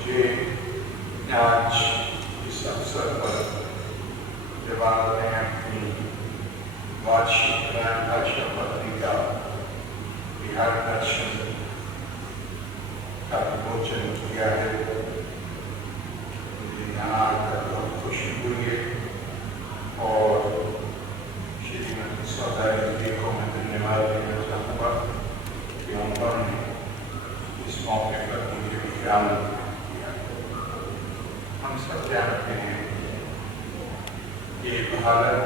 मुझे आज इस अवसर पर जब आपने अपनी वार्षिक भाषा पत्रिका बिहार दर्शन का विमोचन किया है, मुझे यहाँ आकर बहुत खुशी हुई है और श्रीमती सौदारी जी को मैं धन्यवाद देना चाहूँगा कि उन्होंने इस मौके पर मुझे विराम किया। हम सब जानते हैं कि भारत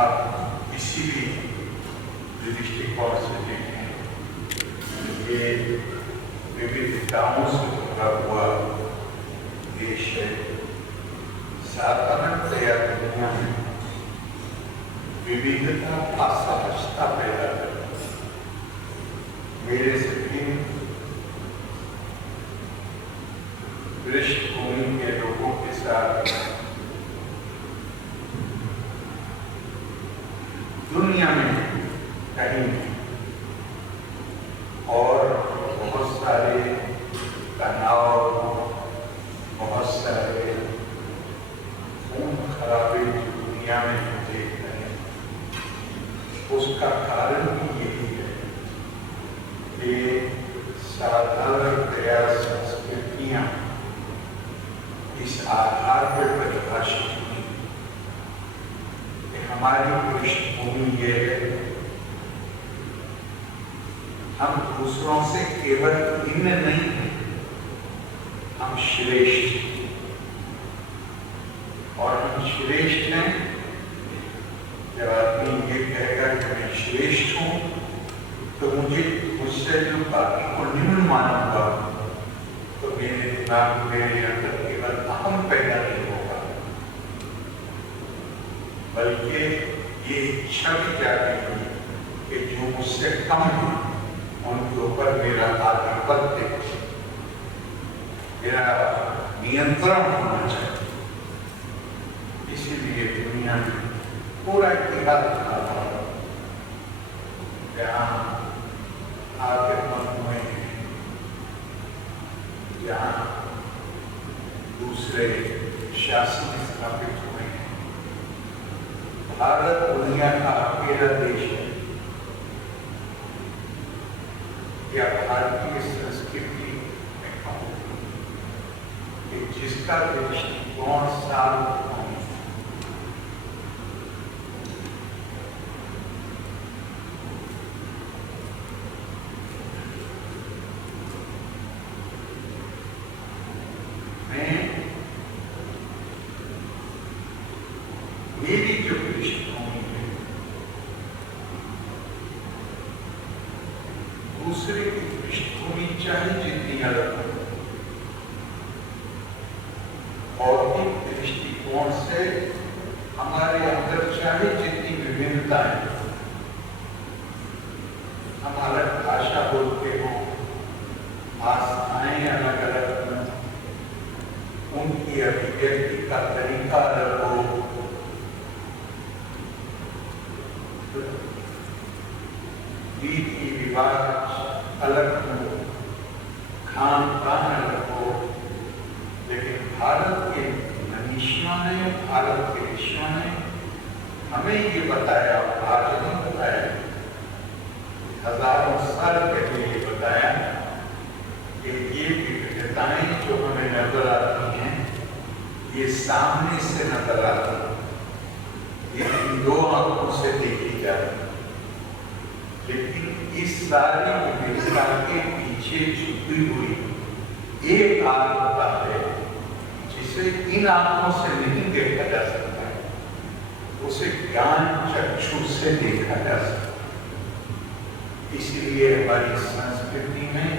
आप किसी भी दृष्टिकोण से देखें, ये विविधताओं से भरा हुआ देश है। साधारणतया दुनिया में विविधता असहजता पैदा करती है। मेरे से भिन्न पृष्ठभूमि के लोगों के साथ दुनिया में कहीं और बहुत सारे तनाव, बहुत सारे खून खराबे दुनिया में देख रहे हैं। उसका कारण भी यही है कि साधारणतया संस्कृतियां इस आधार पर परिभाषित हुई कि हमारी पृष्ठभूमि ये है, हम दूसरों से केवल भिन्न नहीं हैं, हम श्रेष्ठ हैं। और हम श्रेष्ठ हैं, जब आदमी ये कहेगा कि मैं श्रेष्ठ हूं, तो मुझसे जो बाकी को निम्न मानूंगा, तो मेरे दिमाग मेरे अंदर केवल अहम पैदा नहीं होगा, बल्कि ये इच्छा भी जागेगी कि जो मुझसे कम है उनके ऊपर मेरा आधिपत्य, मेरा नियंत्रण होना चाहिए। इसीलिए दुनिया में पूरा इतिहास बना हुआ है, जहाँ आक्रमण हुए हैं, जहाँ दूसरे शासन स्थापित हुए हैं। भारत दुनिया का अकेला देश है या भारतीय संस्कृति में कहूँ कि जिसका दृष्टिकोण सार्वभौम है। मेरी जो पृष्ठभूमि है, दूसरे की पृष्ठभूमि चाहे जितनी अलग हो, और एक दृष्टिकोण से हमारे अंदर चाहे जितनी विभिन्नताएं, हम अलग भाषा बोलते हो, आस्थाएं अलग अलग हो, उनकी अभिव्यक्ति का तरीका अलग हो, रीति रिवाज अलग हो, खान पान अलग हो, लेकिन भारत के मनीषियों ने, भारत के ऋषियों ने हमें ये बताया, आज नहीं बताया, हजारों साल पहले ये बताया कि ये विविधताएं जो हमें नजर आती हैं, ये सामने से नजर आती हैं, ये इन दो आंखों से देखी जाती है, लेकिन इस सारी विविधता के पीछे छुपी हुई एक आंख होता है, जिसे इन आंखों से नहीं देखा जा सकता है, उसे ज्ञान चक्षु से देखा जा सकता है। इसलिए हमारी संस्कृति में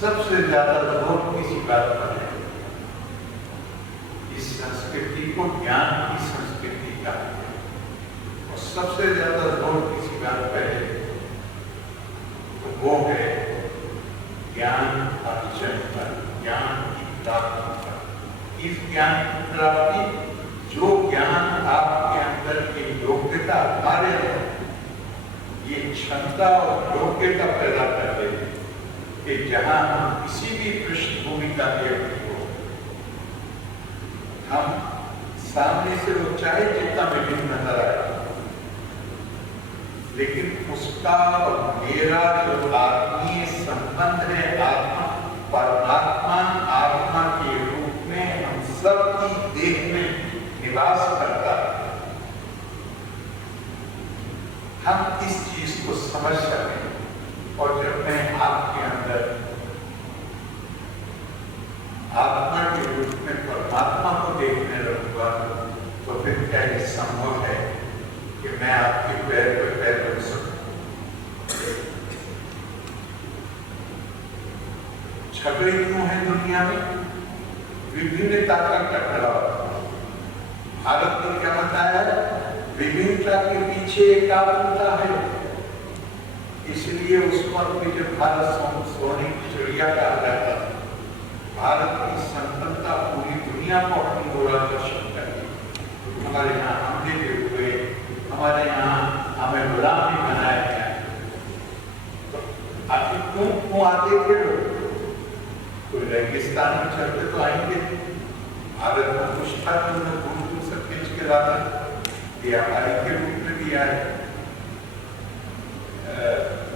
सबसे ज्यादा जोर किसी बात पर है, इस संस्कृति को ज्ञान की संस्कृति कहते हैं, और सबसे ज्यादा जोर किसी बात पर है, वो है ज्ञान अर्जन पर, ज्ञान की प्राप्ति पर। इस ज्ञान की प्राप्ति, जो ज्ञान आपके अंदर की योग्यता, कार्य है, ये क्षमता और योग्यता पैदा कर देते हैं कि जहां हम किसी भी पृष्ठभूमि का व्यक्ति हो, हम सामने से वो चाहे जितना विभिन्न नजर आए, लेकिन उसका और मेरा जो आत्मीय संबंध है, आत्मा परमात्मा आत्मा के रूप में हम सब की देह में निवास करता है। हम इस चीज को समझ सकें, और जब मैं आपके अंदर आत्मा के रूप में परमात्मा को देखने लगूंगा, तो फिर क्या ये संभव है कि मैं आपके पैर पर पैर रख सकूं? झगड़े क्यों है दुनिया में? विभिन्नता का टकराव। भारत ने क्या बताया? विभिन्नता के पीछे एकात्मता है, इसलिए उस पर भी जब भारत सोने की चिड़िया कहा जाता है, भारत की संपन्नता पूरी दुनिया को अपनी ओर आकर्षित करती। हमारे यहाँ हमले भी हुए, हमारे यहाँ हमें गुलाम भी बनाया गया। तो आखिर क्यों आते थे लोग? कोई रेगिस्तान में चलते तो आएंगे। भारत में कुछ था तो उन्हें दूर से खींच के लाता, व्यापारी के रूप में भी आए,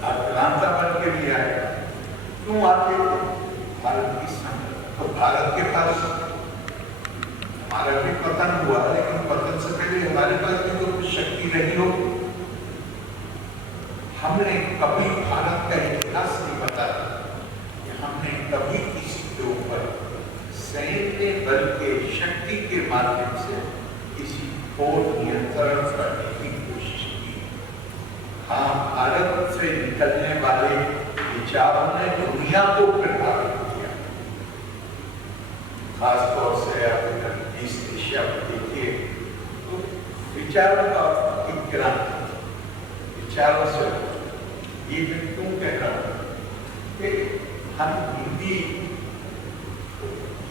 अटलांटा बन के भी आए। क्यों आते थे? भारत की संपत्ति। तो भारत के पास हमारा भी पतन हुआ, लेकिन पतन से पहले हमारे पास भी तो कुछ शक्ति रही हो। हमने कभी भारत का इतिहास नहीं बताया कि हमने कभी किसी के ऊपर सैन्य बल के शक्ति के माध्यम से किसी को नियंत्रण करने की कोशिश की। हाँ, भारत से निकलने वाले विचारों ने दुनिया को प्रभावित किया। खासतौर से आप ईस्ट एशिया में देखिए तो विचारों का एक क्रांति, विचारों से ये मैं क्यों कह रहा हूँ कि हम हिंदी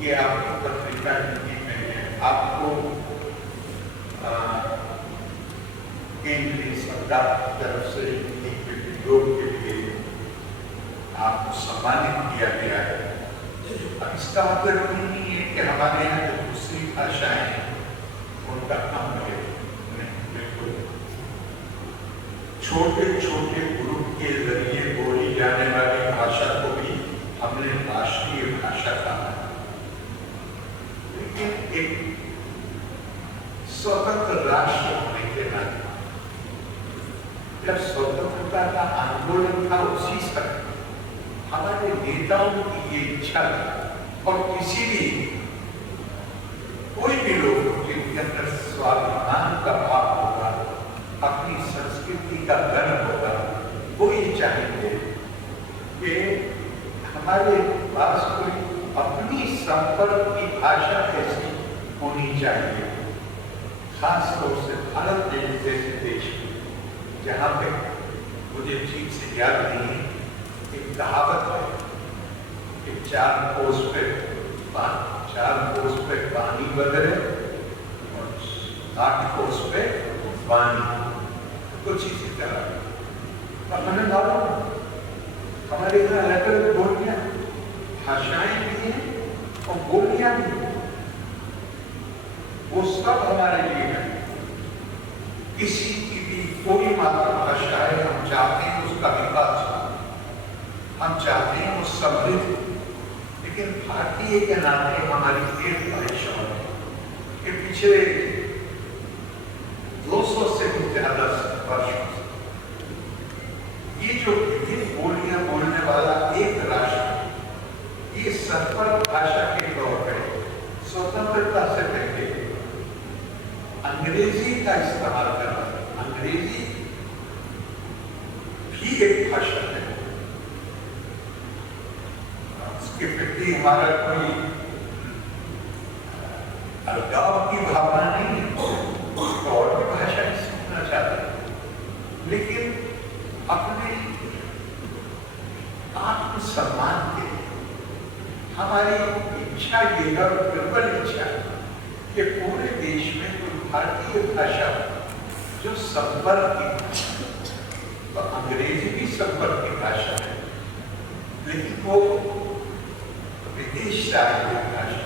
ये आपकी पत्रिका हिंदी में है, आपको केंद्रीय सरकार की तरफ से एक योग के लिए आपको सम्मानित किया गया है। इसका मतलब नहीं है कि हमारे यहाँ जो दूसरी भाषाएं हैं उनका कम है, बिल्कुल। छोटे छोटे ग्रुप के जरिए बोली जाने वाली भाषा को भी हमने राष्ट्रीय भाषा कहा, लेकिन एक स्वतंत्र राष्ट्र होने के नाते जब स्वतंत्रता का आंदोलन था, उसी समय हमारे नेताओं की ये इच्छा थी, और किसी भी कोई भी लोग जिनके अंदर स्वाभिमान का भाव होगा, अपनी संस्कृति का गर्व होगा, वो ये चाहेंगे कि हमारे पास कोई अपनी संपर्क की भाषा ऐसी होनी चाहिए। खास तौर से भारत जैसे देश जहाँ पे मुझे ठीक से याद नहीं, एक कहावत है कि चार कोस पे पानी बदले और 8 कोस पे पानी, कुछ इसी तरह। अब हमें मालूम हमारे यहाँ अलग अलग बोलियां, भाषाएं भी हैं और बोलियां भी हैं, वो सब हमारे लिए है। किसी की भी कोई मातृभाषा है, हम चाहते हैं उसका विकास, हम चाहते हैं वो समृद्ध, लेकिन भारतीय के नाते हमारी एक परेशान है कि पिछले 200 से भी ज्यादा वर्षों से ये जो विभिन्न बोलियां बोलने वाला एक राष्ट्र, ये संपर्क भाषा के तौर पर स्वतंत्रता से पहले अंग्रेजी का इस्तेमाल करना। अंग्रेजी भी एक भाषा है, उसके प्रति हमारा कोई अलगाव की भावना नहीं है, तो और भी भाषा सीखना चाहते हैं, लेकिन अपने आत्मसम्मान के लिए हमारी इच्छा ये है, प्रबल इच्छा कि पूरे देश में कोई भारतीय भाषा जो संपर्क की, तो अंग्रेजी भी संपर्क की भाषा है, लेकिन वो विदेश से आई हुई भाषा,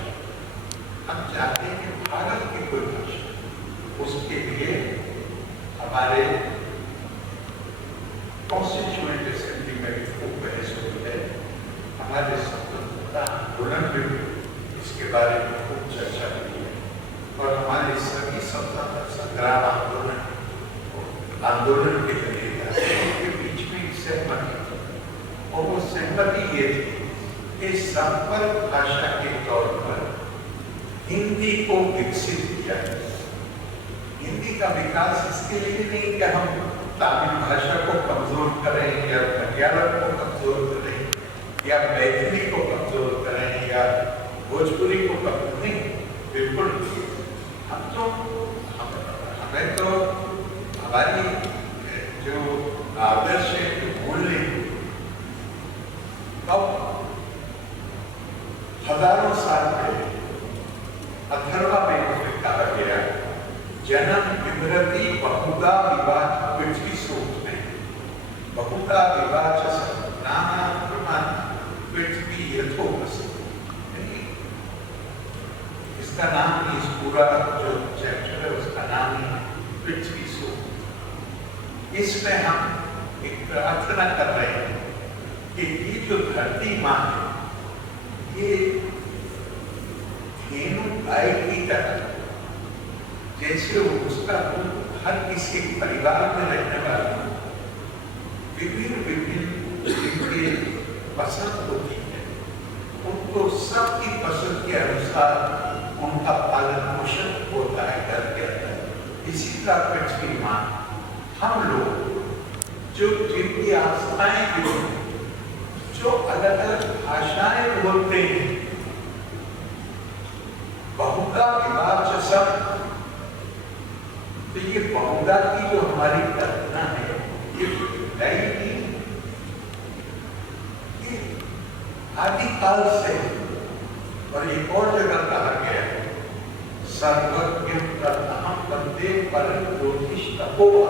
हम चाहते हैं कि भारत की कोई भाषा, उसके लिए हमारे कॉन्स्टिट्यूएंट असेंबली में भी खूब बहस हुई है, हमारे स्वतंत्रता आंदोलन में भी इसके बारे में खूब चर्चा हुई है, और हमारे सभी स्वतंत्रता संग्राम आंदोलन के नेता के बीच में एक सहमति थी, और वो सहमति ये थी कि संपर्क भाषा के तौर पर हिंदी को विकसित किया है। हिंदी का विकास इसके लिए नहीं कि हम तमिल भाषा को कमजोर करें या मलयालम को कमजोर करें या मैथिली को कमजोर करें या भोजपुरी को कमजोर नहीं, बिल्कुल हमें तो हमारी जो आदर्श है, जो मूल्य, अब हजारों साल पहले अथर्वा वेद में कहा गया, जन्म विभ्रति बहुधा विवाच पृथ्वी सूक्त में, बहुधा विवाच नाना प्रमाण पृथ्वी यथोपस, इसका नाम ही, इस पूरा जो चैप्टर है उसका नाम ही पृथ्वी सूक्त। इसमें हम एक प्रार्थना कर रहे हैं कि ये जो धरती माँ है, ये धेनु गाय की तरह, जैसे उसका हर किसी परिवार में रहने वाले विभिन्न जिनकी पसंद होती है, उनको सबकी पसंद के अनुसार उनका पालन पोषण होता है घर के अंदर। इसी तरह पृथ्वी माँ, हम लोग जो जिनकी आस्थाएं विभिन्न, जो अलग अलग भाषाएं बोलते हैं, बहुधा विवाच सब, तो ये बहुधा की जो हमारी कल्पना है, ये आदिकाल से, और एक और जगह कहा गया है, सर्वज्ञ प्रथम वंदे परम ज्योतिष तपोवा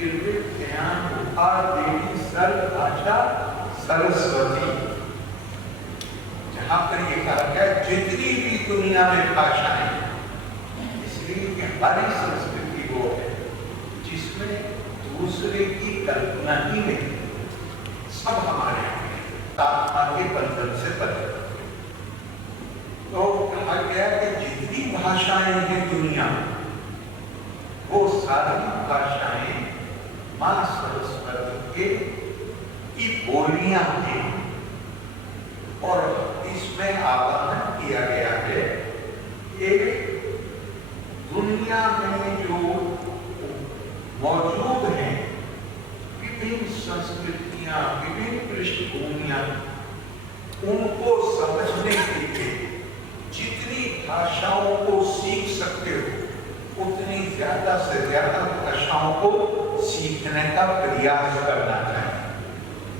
ज्ञान उपा देवी सर्वभाषा सरस्वती। जहां पर ये कहा गया जितनी भी दुनिया में भाषाएं, इसलिए कि हमारी संस्कृति वो है जिसमें दूसरे की कल्पना ही नहीं, सब हमारे आत्मा के बंधन से बने। तो कहा गया कि जितनी भाषाएं हैं दुनिया में, वो सारी भाषाएं मां सरस्वती की बोलियां हैं, और इसमें आवाहन किया गया है कि दुनिया में जो मौजूद हैं विभिन्न संस्कृतियां, विभिन्न पृष्ठभूमियां, उनको समझने के लिए जितनी भाषाओं को सीख सकते हो, उतनी ज्यादा से ज्यादा भाषाओं को सीखने का प्रयास करना चाहिए।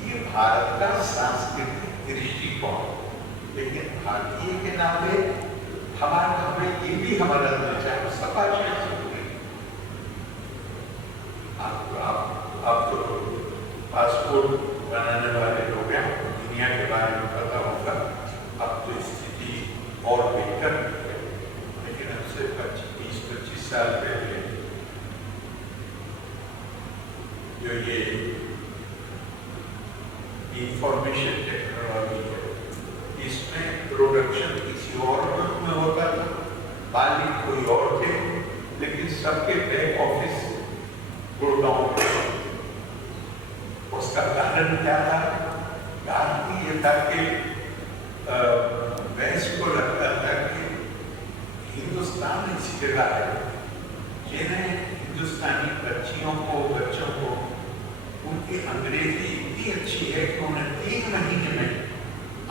ये भारत का सांस्कृतिक दृष्टिकोण, लेकिन भारतीय के नाते हमें ये भी हमारा चाहे सब भाषाएं सीखते हैं। आप तो पासपोर्ट बनाने वाले लोग हैं, दुनिया के बारे में पता होगा। अब तो स्थिति और बेहतर है, लेकिन अब से 20-25 साल पहले जो ये इंफॉर्मेशन टेक्नोलॉजी है, इसमें प्रोडक्शन किसी और मुल्क में होता था, मालिक कोई और थे, लेकिन सबके बैक ऑफिस गुड़गांव में। उसका कारण क्या था? कारण ये था कि वैस को लगता था कि हिंदुस्तान ऐसी जगह है जिन्हें हिंदुस्तानी बच्चियों को, बच्चों को उनकी अंग्रेजी इतनी अच्छी है कि उन्हें 3 महीने में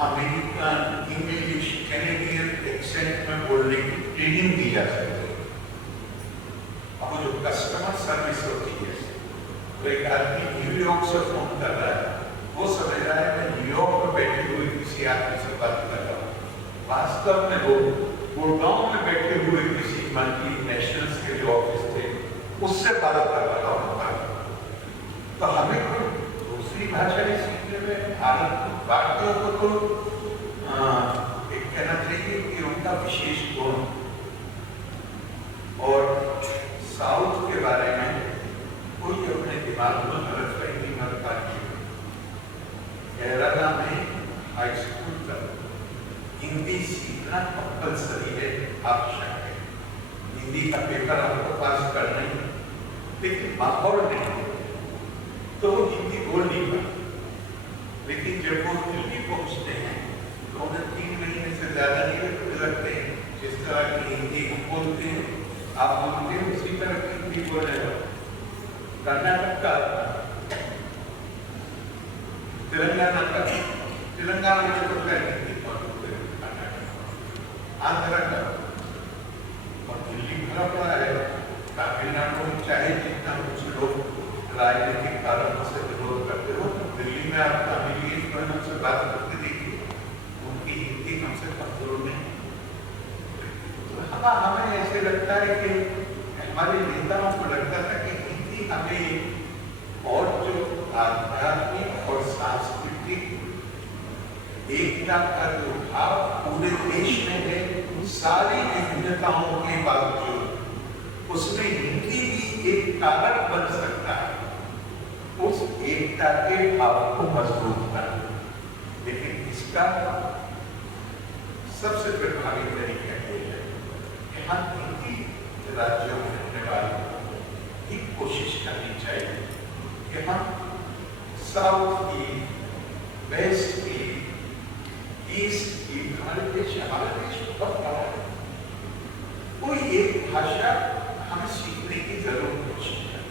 अमेरिकन, इंग्लिश, कैनेडियन एक्सेंट में बोलने की ट्रेनिंग दी जा सकती है। अब जो कस्टमर सर्विस होती है, तो एक आदमी न्यूयॉर्क से फोन कर रहा है, वो समझ रहा है मैं न्यूयॉर्क में बैठे हुए किसी आदमी से बात कर रहा हूँ, वास्तव में वो गुड़गांव में बैठे हुए किसी मल्टीनेशनल्स के जो ऑफिस थे उससे बात कर रहा होगा। तो हमें कोई दूसरी भाषा सीखने में में भारतीयों को तो एक कहना चाहिए कि उनका विशेष गुण, और साउथ के बारे में कोई अपने दिमाग में गलतफहमी मत पाइए। केरला में हाई स्कूल तक हिंदी सीखना कंपल्सरी है, आवश्यक है। हिंदी का पेपर आपको पास करना ही, लेकिन माहौल नहीं तो वो हिंदी बोल नहीं पाते। लेकिन जब वो दिल्ली पहुंचते हैं तो उन्हें 3 महीने से ज्यादा नहीं लगते हैं। जिस तरह की हिंदी बोलते हैं आप बोलते हैं, उसी तरह की हिंदी बोल रहे हो। कर्नाटक का, तेलंगाना का, तेलंगाना में तो हिंदी बोलते हैं, कर्नाटक, आंध्र का, और दिल्ली भरा पड़ा है। तमिलनाडु में चाहे जितना कुछ लोग राजनीतिक कारणों से विरोध करते हो, दिल्ली में आप तमिल से बात करते देखिए, उनकी हिंदी हमसे कमजोर नहीं। तो हमें ऐसे लगता है कि हमारे नेताओं को लगता था कि हिंदी हमें और जो आध्यात्मिक और सांस्कृतिक एकता का जो भाव पूरे देश में है, सारी विभिन्नताओं के बावजूद उसमें हिंदी भी एक कारक बन सकता है उस एकता के भाव को मजबूत करना। लेकिन इसका सबसे प्रभावी तरीका ये है कि हम हिंदी राज्यों में रहने वालों की कोशिश करनी चाहिए कि हम साउथ की, वेस्ट की, ईस्ट की, हमारे देश बहुत बड़ा है, कोई एक भाषा हमें सीखने की जरूर कोशिश है।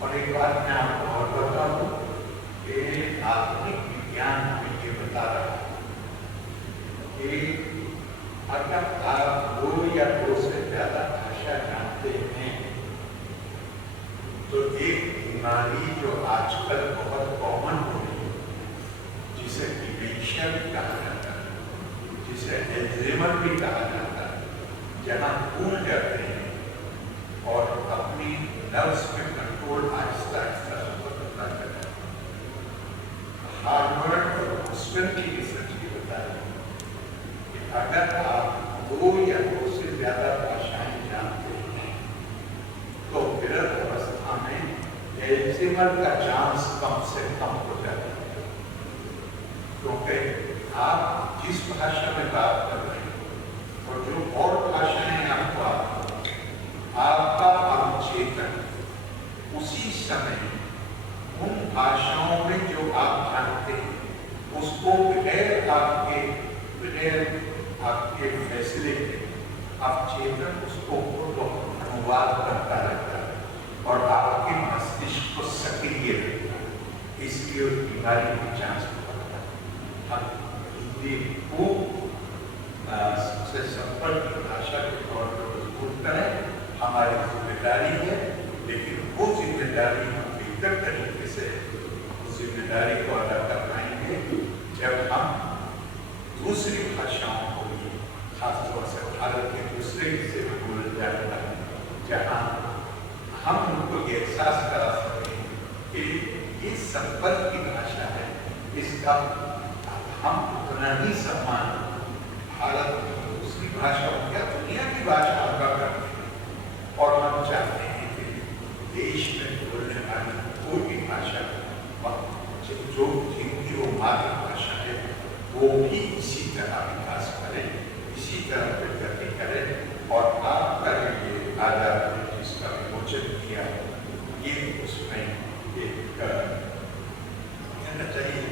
और एक बात मैं आपको और बता दूं कि आधुनिक विज्ञान हमें ये बता रहा है कि अगर आप 2 या 2 से ज्यादा भाषा जानते हैं तो एक बीमारी जो आजकल बहुत कॉमन हो रही है, जिसे डिमेंशिया भी कहा जाता है, जिसे अल्जाइमर भी कहा जाता है, जहाँ भूल जाते हैं और अपनी नर्व्स में कंट्रोल आहिस्ता आहिस्ता करता है। हार्वर्ड और बोस्टन की रिसर्च ये बता रही है कि अगर आप 2 या 2 से ज्यादा भाषाएं जानते हैं तो विरल अवस्था में अल्जाइमर का चांस कम से कम हो जाता है। क्योंकि आप जिस भाषा में बात कर रहे हैं और जो और भाषाएं आपको आपका अवचेतन उसी समय उन भाषाओं में जो आप जानते हैं उसको बगैर आपके फैसले के अवचेतन उसको अनुवाद करता रहता है और आपके मस्तिष्क को सक्रिय रहता है। इसलिए उस बीमारी की चांस बढ़ता है। हम हिंदी को संपर्क की भाषा के तौर पर मजबूत करें, हमारी जिम्मेदारी है। लेकिन वो जिम्मेदारी हम बेहतर तरीके से उस जिम्मेदारी को अदा कर पाएंगे जब हम दूसरी भाषाओं को भी, खासतौर से भारत के दूसरे हिस्से में बोले जाता है, जहाँ हम उनको ये एहसास करा सकें कि ये संपर्क की भाषा है, इसका हम उतना ही सम्मान भारत की दूसरी भाषाओं या दुनिया की भाषा का करते हैं। और हम चाहते हैं कि देश में बोलने वाली कोई भी भाषा जो जिनकी वो मातृभाषा है वो भी इसी तरह विकास करें, इसी तरह प्रगति करें। और आपका ये आजाद ने जिसका विमोचन किया ये उसमें एक कहना चाहिए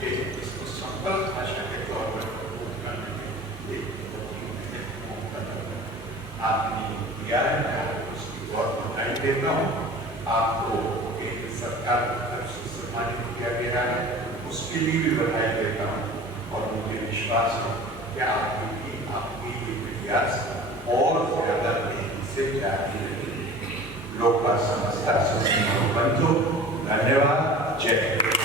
कि इसको संपर्क भाषा के तौर पर करने में एक आपने दिया है, उसकी बहुत बधाई देता हूँ। आपको केंद्र सरकार की तरफ से सम्मानित किया गया है, उसके लिए भी बधाई देता हूँ। और मुझे विश्वास है कि आपकी ये प्रयास और ज्यादा तेजी से जारी रहेगी। लोक समस्या बंधु, धन्यवाद। जय हिंद।